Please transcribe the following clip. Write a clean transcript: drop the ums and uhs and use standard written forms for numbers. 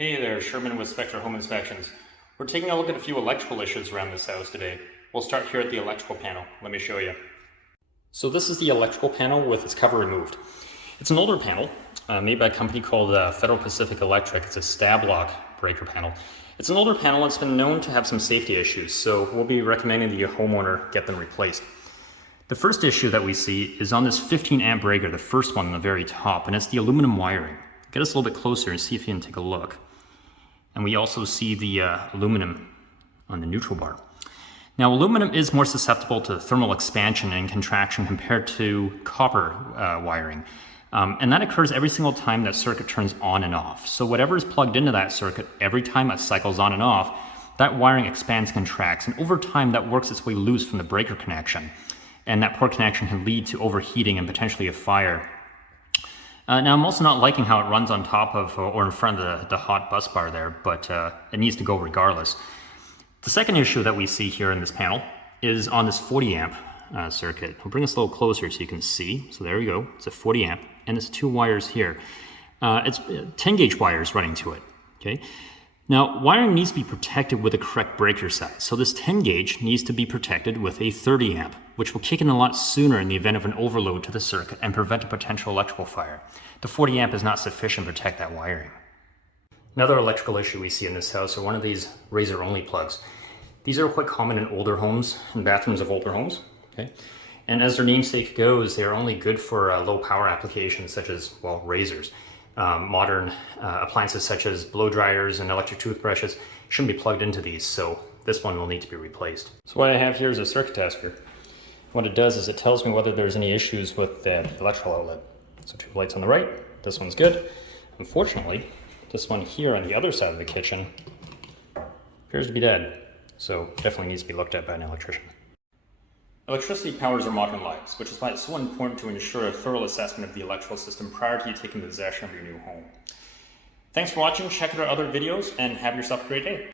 Hey there, Sherman with Spectre Home Inspections. We're taking a look at a few electrical issues around this house today. We'll start here at the electrical panel. Let me show you. So this is the electrical panel with its cover removed. It's an older panel made by a company called Federal Pacific Electric. It's a stab lock breaker panel. It's an older panel. It's been known to have some safety issues, so we'll be recommending the homeowner get them replaced. The first issue that we see is on this 15 amp breaker, the first one on the very top, and it's the aluminum wiring. Get us a little bit closer and see if you can take a look. And we also see the aluminum on the neutral bar. Now, aluminum is more susceptible to thermal expansion and contraction compared to copper wiring. And that occurs every single time that circuit turns on and off. So whatever is plugged into that circuit, every time it cycles on and off, that wiring expands and contracts. And over time, that works its way loose from the breaker connection. And that poor connection can lead to overheating and potentially a fire. Now, I'm also not liking how it runs on top of or in front of the hot bus bar there, but it needs to go regardless. The second issue that we see here in this panel is on this 40 amp circuit. I'll bring this a little closer so you can see. So there we go. It's a 40 amp, and it's two wires here. It's 10 gauge wires running to it. Okay. Now, wiring needs to be protected with the correct breaker size. So this 10 gauge needs to be protected with a 30 amp, which will kick in a lot sooner in the event of an overload to the circuit and prevent a potential electrical fire. The 40 amp is not sufficient to protect that wiring. Another electrical issue we see in this house are one of these razor-only plugs. These are quite common in older homes and bathrooms of older homes. Okay? And as their namesake goes, they're only good for low power applications such as, well, razors. Modern appliances such as blow dryers and electric toothbrushes shouldn't be plugged into these, so this one will need to be replaced. So what I have here is a circuit tester. What it does is it tells me whether there's any issues with the electrical outlet. So two lights on the right, this one's good. Unfortunately, this one here on the other side of the kitchen appears to be dead, so definitely needs to be looked at by an electrician. Electricity powers our modern lives, which is why it's so important to ensure a thorough assessment of the electrical system prior to you taking possession of your new home. Thanks for watching, check out our other videos, and have yourself a great day.